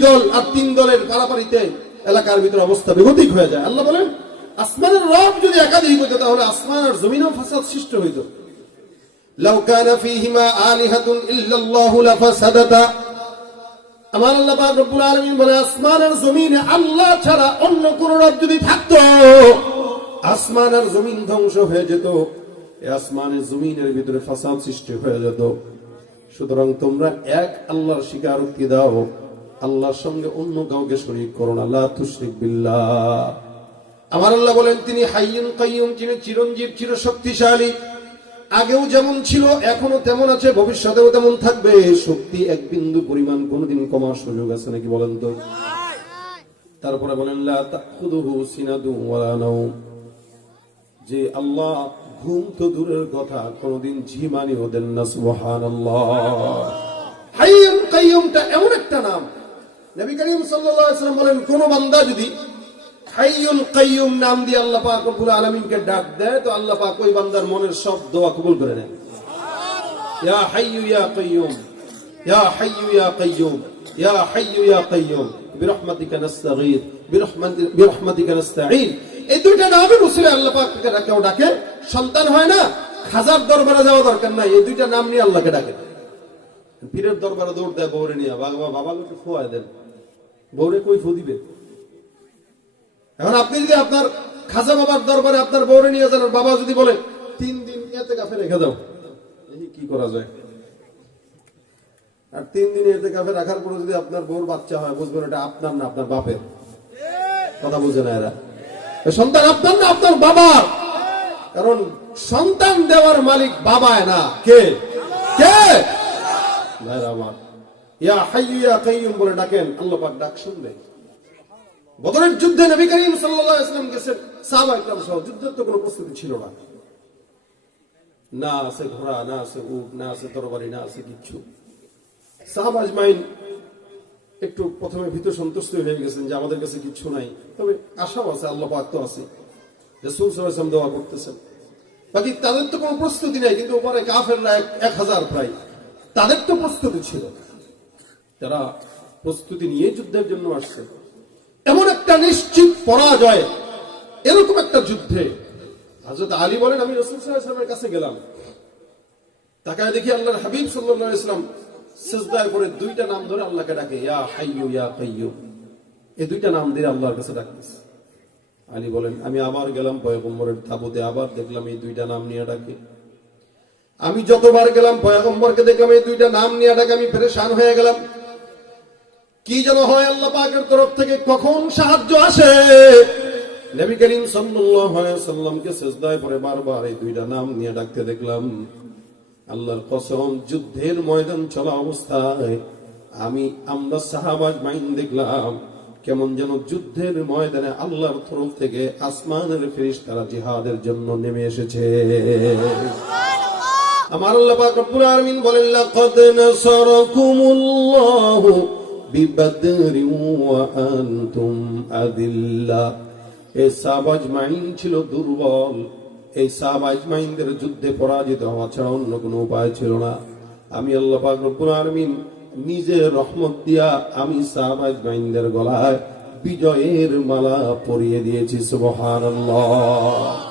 দল আর তিন দলের পারাপারিতে এলাকার ভিতরে অবস্থা বেগতিক হয়ে যায়। আল্লাহ বলেন, আসমানের রব যদি একাধিক হইত, তাহলে আসমান আর জমিনেও ফাসাদ সৃষ্টি হইত। জমিন ধ্বংস হয়ে যেত। আসমানের ভিতরে ফাসাদ সৃষ্টি হয়ে যেত। সুতরাং তোমরা এক আল্লাহর স্বীকারোক্তি দাও। আল্লাহর সঙ্গে অন্য কাউকে শরীক করো না। বিল্লাহ। আমার আল্লাহ বলেন, তিনি হাইয়ুন কাইয়ুম তিনি চিরঞ্জীব চির শক্তিশালী আগেও যেমন ছিল এখনও তেমন আছে, ভবিষ্যতেও তেমন থাকবে। শক্তি এক বিন্দু পরিমাণ কোনোদিন কমার সুযোগ আছে নাকি বলেন তো? তারপরে বলেন যে আল্লাহ ঘুম তো দূরের কথা, কোনোদিন ঝিমানি দেন না, সুবহানাল্লাহ। হাইয়ুন কাইয়ুমটা এমন একটা নাম নবী করিম ওয়াসাল্লাম বলেন, কোন বান্দা যদি নাম দিয়ে আল্লাহ ডাক দেয়, তো আল্লাহ পাক ওই বান্দার মনের সব দোয়া কবুল করে নেন। এই দুইটা আল্লাহ কেউ ডাকে, সন্তান হয় না, খাজার দরবারে যাওয়া দরকার নাই, এই দুইটা নাম নিয়ে আল্লাহকে ডাকে। পীরের দরবারে দৌড় দেয় বৌরে নিয়ে, বাবা বাবাকে একটু ফোয়ায় দেন। বৌরে কই ফু দিবে? এখন আপনি যদি আপনার খাজা বাবার দরবারে আপনার বৌরে নিয়ে যান বাবা যদি বলে, তিন দিন এতে কাফে রেখে দাও। এই কি করা যায়? আর তিন দিন এতে কাফে রাখার পরে যদি আপনার বউর বাচ্চা হয়, বুঝবেন এটা আপনার না, আপনার বাপের। কথা বুঝে না এরা। সন্তান আপনার না, আপনার বাবার। কারণ সন্তান দেওয়ার মালিক বাবায় না। কে? বলে ডাকেন ডাক যুদ্ধে যুদ্ধের তো কোনো প্রস্তুতি ছিল না। না আছে না আছে উট, না আছে না আছে কিচ্ছু। একটু প্রথমে ভীত সন্তুষ্ট হয়ে গেছেন যে আমাদের কাছে কিচ্ছু নাই। তবে আশাও আছে, আল্লাহ পাক তো আছে। দোয়া করতেছেন। বাকি তাদের তো কোনো প্রস্তুতি নাই, কিন্তু এক হাজার প্রায়। তাদের তো প্রস্তুতি ছিল। তারা প্রস্তুতি নিয়ে যুদ্ধের জন্য আসছে। এমন একটা নিশ্চিত পরাজয়, এরকম একটা যুদ্ধে হজরত আলী বলেন, আমি রসুল সাল্লামের কাছে গেলাম। তাকায় দেখি আল্লাহর হাবিব সাল্লাল্লাহু আলাইহি সাল্লাম সিজদায় করে দুইটা নাম ধরে আল্লাহকে ডাকে, ইয়া হাইয়ু ইয়া কাইয়ুম এই দুইটা নাম দিয়ে আল্লাহর কাছে ডাকতেছে। আলী বলেন, আমি আবার গেলাম পয়গম্বরের তাবুতে, আবার দেখলাম এই দুইটা নাম নিয়ে ডাকে। আমি যতবার গেলাম, পয়গম্বরকে দেখলাম এই দুইটা নাম নিয়ে ডাকে আমি পরেশান হয়ে গেলাম। কি যেন হয় আল্লাহ পাকের তরফ থেকে, কখন সাহায্য আসে? নবী করিম সাল্লাল্লাহু আলাইহি সাল্লামকে বারবার এই দুইটা নাম নিয়ে ডাকতে দেখলাম। আল্লাহর কসম, যুদ্ধের ময়দান চলা অবস্থায় আমি আমরা সাহাবাজ মাইন দেখলাম, কেমন যেন যুদ্ধের ময়দানে আল্লাহর তরফ থেকে আসমানের ফেরেশতারা জিহাদের জন্য নেমে এসেছে। আমার আল্লাহ রব্বুল আলামিন বলেন, লাকাদ নাসারাকুমুল্লাহু বিবদরি ওয়া আনতুম আদিল্লা। এই সাবাজ মাইন ছিল দুর্বল। এই সাবাজ মাইনদের যুদ্ধে পরাজিত হওয়া ছাড়া অন্য কোনো উপায় ছিল না। আমি আল্লাহ পাক রব্বুল আলামিন নিজে রহমত দিয়া আমি সাবাজ মাইনদের গলায় বিজয়ের মালা পরিয়ে দিয়েছি, সুবহানাল্লাহ।